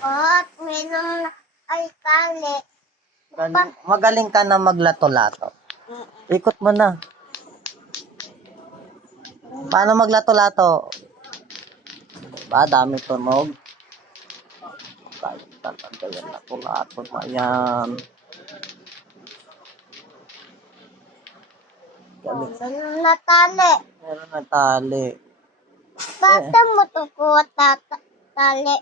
At minum na ay tali. Magaling ka na maglato-lato. Ikot mo na. Paano maglato-lato? Ba, dami tunog. Galing talaga yan, lato-lato na yan. Galing. Minum na tali. Meron na tali. Bata mo to kuha tali.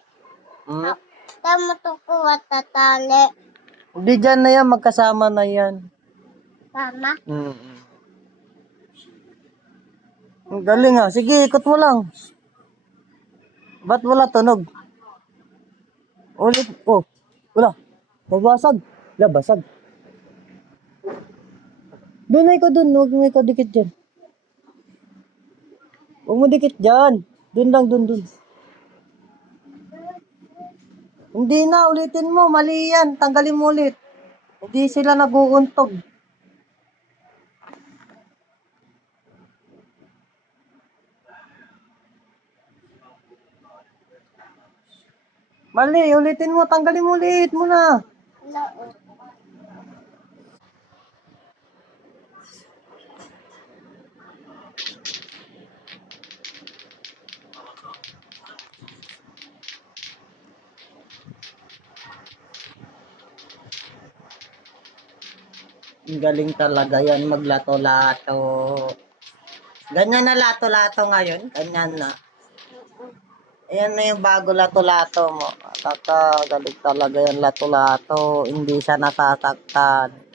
Hmm? Bata mo to kuha tali. Hindi dyan na yan, magkasama na yan. Tama? Ang galing ah. Sige, ikot mo lang. Ba't wala tunog? Ulit. Oh, wala. Mabasag. Wala, basag. Doon na ikaw doon. Huwag mo ikaw dikit dyan. Huwag mo dikit dyan. Doon lang, doon. Hindi na, ulitin mo. Mali yan. Tanggalin mo ulit. Hindi sila nag-uuntog. Mali, ulitin mo. Tanggalin mo ulit muna. Ang galing talaga yan maglato-lato. Ganyan na lato-lato ngayon. Ganyan na. Ayan na yung bago lato-lato mo. Galing talaga yan lato-lato. Hindi siya nasasaktan.